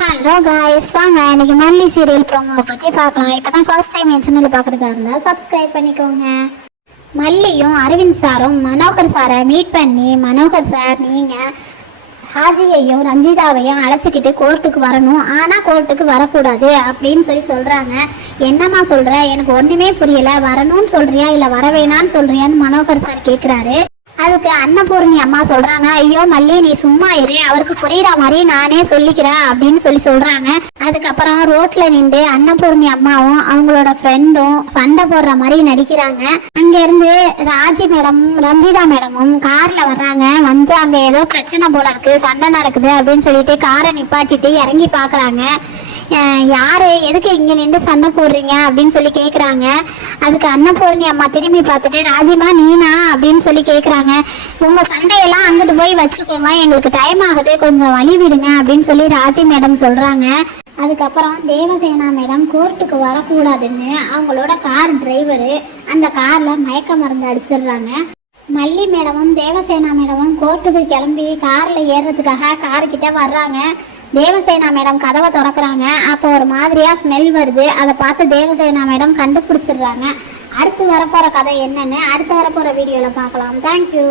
Hello guys வாங்க இன்னைக்கு மல்லி சீரியல் ப்ரோமோவை பற்றி பார்க்கலாம். இப்போ தான் ஃபர்ஸ்ட் டைம் என் சேனல் பார்க்குறதா இருந்தால் சப்ஸ்கிரைப் பண்ணிக்கோங்க. மல்லியும் அரவிந்த் சாரும் மனோகர் சாரை மீட் பண்ணி மனோகர் சார் நீங்கள் ஹாஜியையும் ரஞ்சிதாவையும் அழைச்சிக்கிட்டு கோர்ட்டுக்கு வரணும். ஆனால் கோர்ட்டுக்கு வரக்கூடாது அப்படின்னு சொல்லி சொல்கிறாங்க என்னம்மா சொல்கிற எனக்கு ஒன்றுமே புரியலை. வரணும்னு சொல்கிறியா இல்லை வர வேணான்னு சொல்கிறியான்னு மனோகர் சார் கேட்குறாரு அதுக்கு அன்னபூர்ணி அம்மா சொல்றாங்க ஐயோ மல்லி நீ சும்மா இரு அவருக்கு புரியுற மாதிரி நானே சொல்லிக்கிறேன் அப்படின்னு சொல்லி சொல்றாங்க. அதுக்கப்புறம் ரோட்ல நின்று அன்னபூர்ணி அம்மாவும் அவங்களோட ஃப்ரெண்டும் சண்டை போடுற மாதிரி நடிக்கிறாங்க. அங்க இருந்து ராஜி மேடமும் ரஞ்சிதா மேடமும் கார்ல வர்றாங்க. வந்து அங்க ஏதோ பிரச்சனை போல இருக்கு சண்டை நடக்குது அப்படின்னு சொல்லிட்டு காரை நிப்பாட்டிட்டு இறங்கி பாக்குறாங்க. யார்? எதுக்கு இங்கே நின்று சண்டை போடுறீங்க அப்படின்னு சொல்லி கேட்குறாங்க அதுக்கு அன்னபூர்ணி அம்மா திரும்பி பார்த்துட்டு ராஜிமா நீனா? அப்படின்னு சொல்லி கேட்குறாங்க உங்கள் சண்டையெல்லாம் அங்கிட்டு போய் வச்சுக்கோங்க. எங்களுக்கு டைம் ஆகுது. கொஞ்சம் வழி விடுங்க. அப்படின்னு சொல்லி ராஜி மேடம் சொல்கிறாங்க அதுக்கப்புறம் தேவசேனா மேடம் கோர்ட்டுக்கு வரக்கூடாதுன்னு அவங்களோட கார் டிரைவரு அந்த காரில் மயக்க மருந்து அடிச்சிடுறாங்க. மல்லி மேடமும் தேவசேனா மேடமும் கோர்ட்டுக்கு கிளம்பி காரில் ஏறுறதுக்காக கார்கிட்ட வர்றாங்க. தேவசேனா மேடம் கதவை திறக்கிறாங்க. அப்போ ஒரு மாதிரியாக ஸ்மெல் வருது. அதை பார்த்து தேவசேனா மேடம் கண்டுபிடிச்சிடுறாங்க. அடுத்து வரப்போகிற கதை என்னன்னு அடுத்து வரப்போகிற வீடியோவில் பார்க்கலாம். தேங்க்யூ